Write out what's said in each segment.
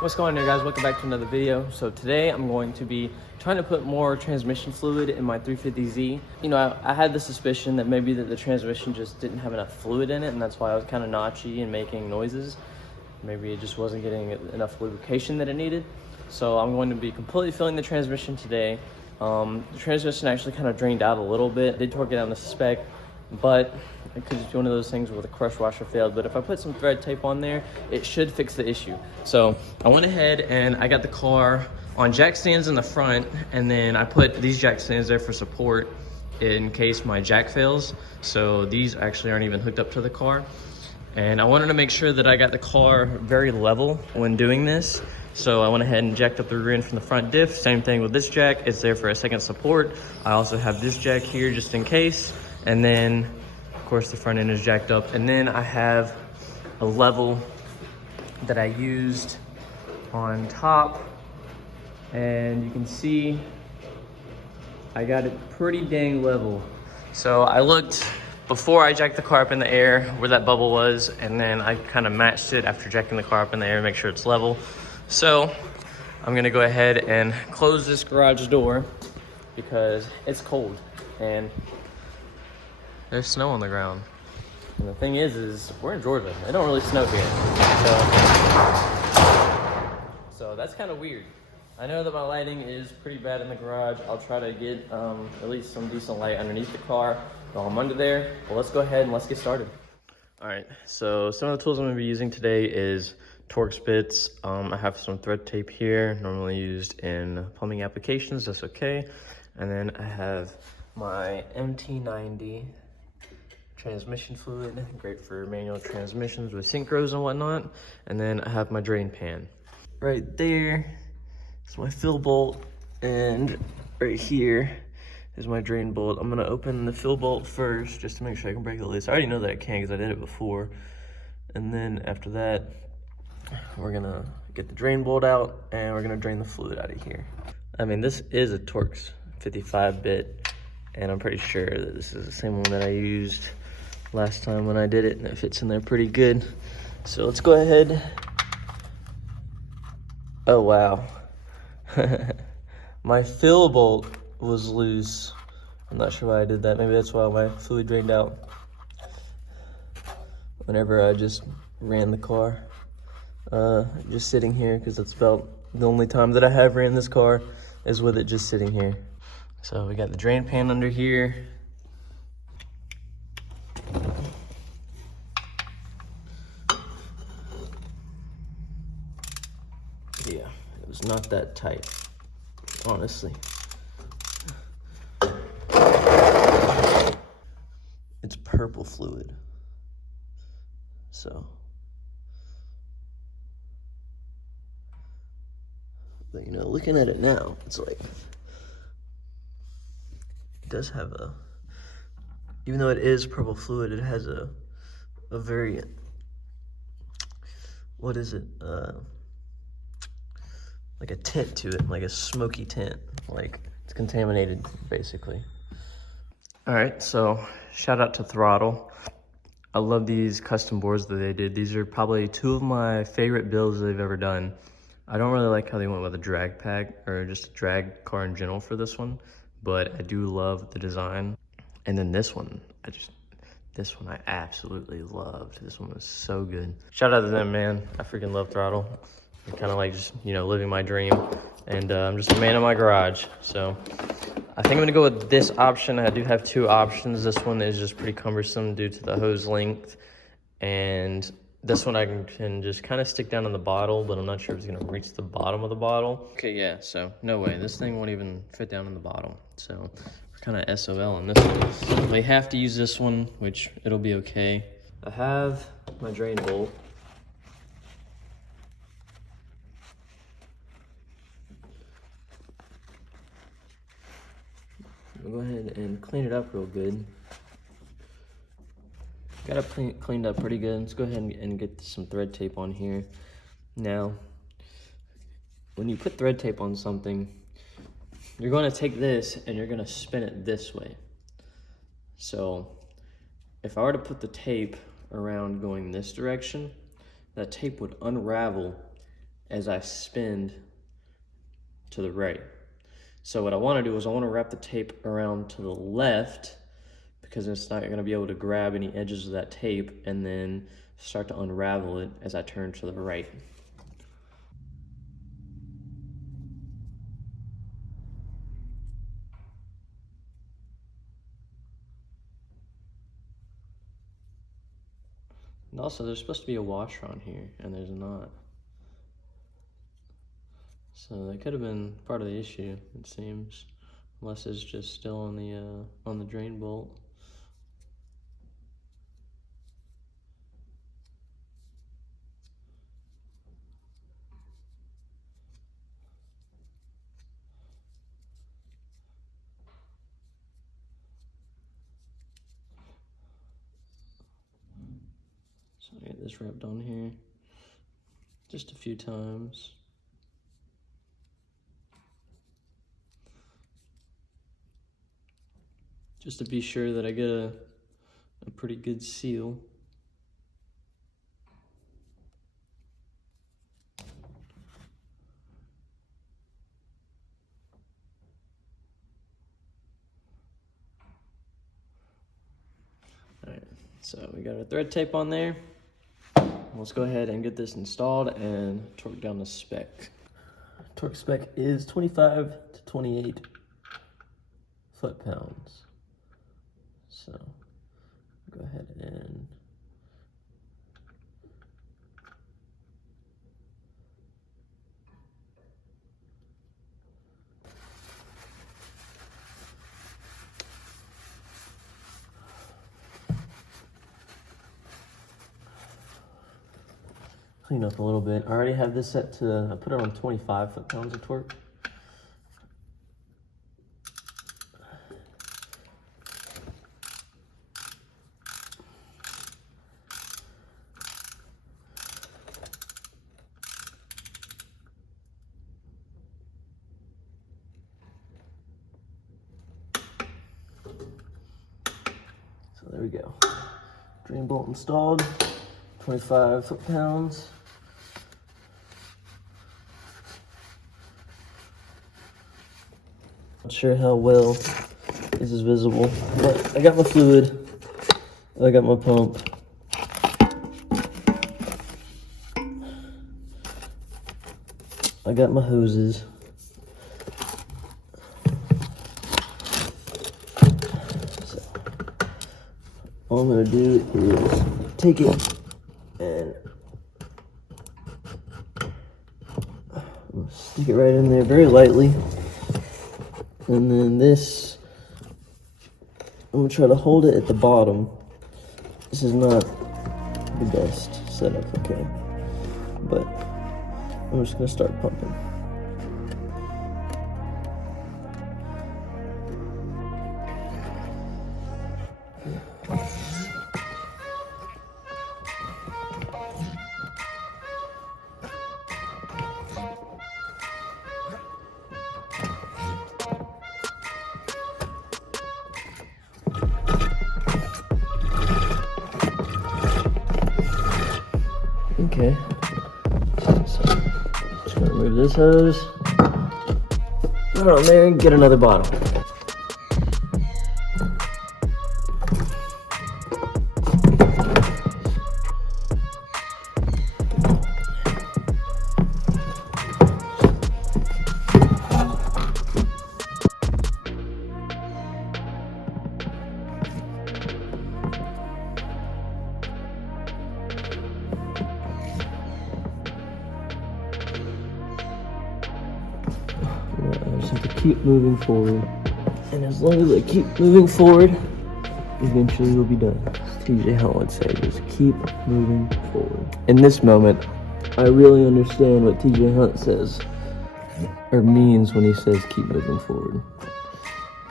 What's going on here, guys? Welcome back to another video. So today I'm going to be trying to put more transmission fluid in my 350Z. You know, I had the suspicion that maybe the transmission just didn't have enough fluid in it, and that's why I was kind of notchy and making noises. Maybe it just wasn't getting enough lubrication that it needed. So I'm going to be completely filling the transmission today. The transmission actually kind of drained out a little bit. I did torque it down to spec, but it could just be one of those things where the crush washer failed. But if I put some thread tape on there, it should fix the issue. So I went ahead and I got the car on jack stands in the front, and then I put these jack stands there for support in case my jack fails. So these actually aren't even hooked up to the car. And I wanted to make sure that I got the car very level when doing this. So I went ahead and jacked up the rear end from the front diff. Same thing with this jack, it's there for a second support. I also have this jack here just in case. And then, of course, the front end is jacked up. And then I have a level that I used on top. And you can see I got it pretty dang level. So I looked before I jacked the car up in the air where that bubble was, and then I kind of matched it after jacking the car up in the air to make sure it's level. So I'm gonna go ahead and close this garage door because it's cold and there's snow on the ground. And the thing is we're in Georgia. It don't really snow here. So that's kind of weird. I know that my lighting is pretty bad in the garage. I'll try to get at least some decent light underneath the car while I'm under there. But let's go ahead and let's get started. All right, so some of the tools I'm gonna be using today is Torx bits. I have some thread tape here, normally used in plumbing applications, that's okay. And then I have my MT90 transmission fluid, great for manual transmissions with synchros and whatnot. And then I have my drain pan. Right there is my fill bolt, and right here is my drain bolt. I'm gonna open the fill bolt first just to make sure I can break the lid. I already know that I can because I did it before. And then after that, we're gonna get the drain bolt out and we're gonna drain the fluid out of here. I mean, this is a Torx 55 bit, and I'm pretty sure that this is the same one that I used last time when I did it, and it fits in there pretty good. So let's go ahead. Oh, wow. My fill bolt was loose. I'm not sure why I did that. Maybe that's why my fluid drained out whenever I just ran the car. Just sitting here, because that's about the only time that I have ran this car is with it just sitting here. So we got the drain pan under here. Yeah, it was not that tight, honestly. It's purple fluid, so. But you know, looking at it now, it's like, it does have a, even though it is purple fluid, it has a very, what is it? Like a tint to it, like a smoky tint, like it's contaminated, basically. All right, so shout out to Throttle. I love these custom boards that they did. These are probably two of my favorite builds they've ever done. I don't really like how they went with a drag pack or just a drag car in general for this one, but I do love the design. And then this one, this one I absolutely loved. This one was so good. Shout out to them, man. I freaking love Throttle. I'm kind of like just, you know, living my dream. And I'm just a man in my garage. So I think I'm gonna go with this option. I do have two options. This one is just pretty cumbersome due to the hose length. And this one I can just kind of stick down in the bottle, but I'm not sure if it's gonna reach the bottom of the bottle. Okay, yeah, so no way. This thing won't even fit down in the bottom. So we're kind of SOL on this one. We have to use this one, which it'll be okay. I have my drain bolt. We'll go ahead and clean it up real good. Got it cleaned up pretty good. Let's go ahead and get some thread tape on here. Now, when you put thread tape on something, you're going to take this and you're going to spin it this way. So if I were to put the tape around going this direction, that tape would unravel as I spin to the right. So what I want to do is I want to wrap the tape around to the left, because it's not going to be able to grab any edges of that tape, and then start to unravel it as I turn to the right. And also, there's supposed to be a washer on here, and there's not. So that could have been part of the issue, it seems, unless it's just still on the drain bolt. So I get this wrapped on here just a few times. Just to be sure that I get a pretty good seal. All right, so we got our thread tape on there. Let's go ahead and get this installed and torque down the spec. Torque spec is 25 to 28 foot-pounds. So go ahead and clean up a little bit. I already have this set to, I put it on 25 foot-pounds of torque. So there we go. Drain bolt installed, 25 foot-pounds. Not sure how well this is visible, but I got my fluid, I got my pump. I got my hoses. So all I'm gonna do is take it and stick it right in there very lightly. And then this, I'm gonna try to hold it at the bottom. This is not the best setup, okay? But I'm just gonna start pumping. Okay, so just gonna remove this hose, put it on there and get another bottle. I just have to keep moving forward. And as long as I keep moving forward, eventually we'll be done. As TJ Hunt would say, just keep moving forward. In this moment, I really understand what TJ Hunt says, or means when he says keep moving forward.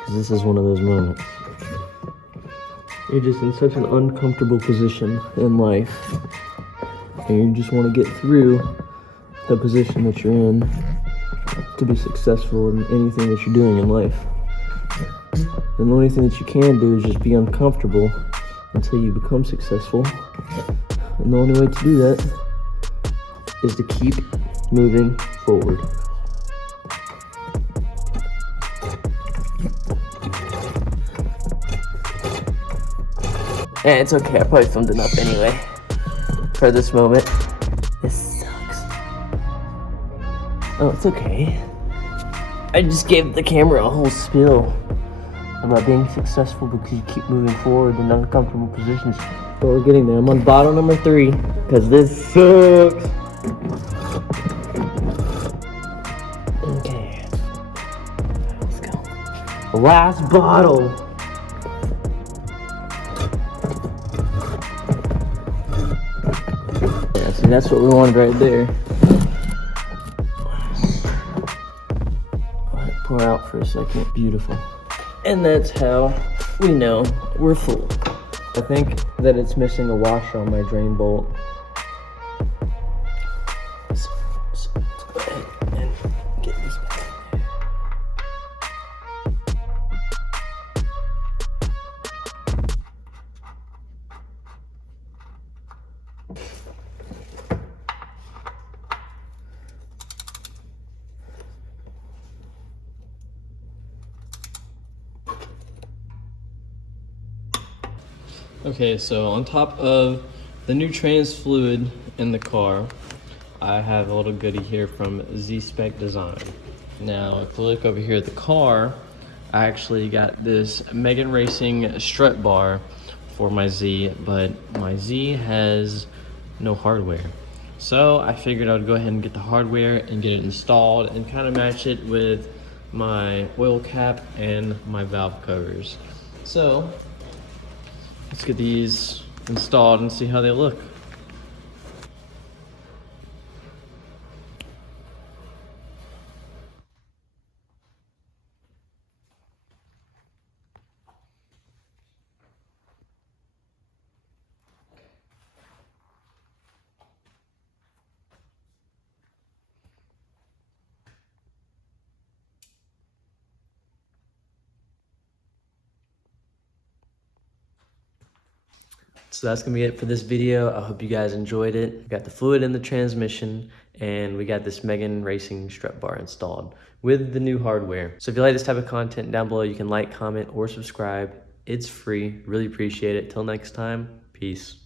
Because this is one of those moments. You're just in such an uncomfortable position in life, and you just want to get through the position that you're in to be successful in anything that you're doing in life. And the only thing that you can do is just be uncomfortable until you become successful. And the only way to do that is to keep moving forward. And it's okay, I probably filmed enough anyway for this moment. This sucks. Oh, it's okay. I just gave the camera a whole spiel about being successful because you keep moving forward in uncomfortable positions. But we're getting there. I'm on bottle number 3 because this sucks. Okay, let's go. Last bottle. Yeah, see, that's what we wanted right there. Let it pour out for a second. Beautiful. And that's how we know we're full. I think that it's missing a washer on my drain bolt. So let's go ahead and get this back. Okay, so on top of the new trans fluid in the car, I have a little goodie here from Z-Spec Design. Now, if you look over here at the car, I actually got this Megan Racing strut bar for my Z, but my Z has no hardware. So I figured I would go ahead and get the hardware and get it installed and kind of match it with my oil cap and my valve covers. So let's get these installed and see how they look. So that's gonna be it for this video. I hope you guys enjoyed it. We got the fluid in the transmission and we got this Megan Racing strut bar installed with the new hardware. So if you like this type of content, down below you can like, comment, or subscribe. It's free. Really appreciate it. Till next time, peace.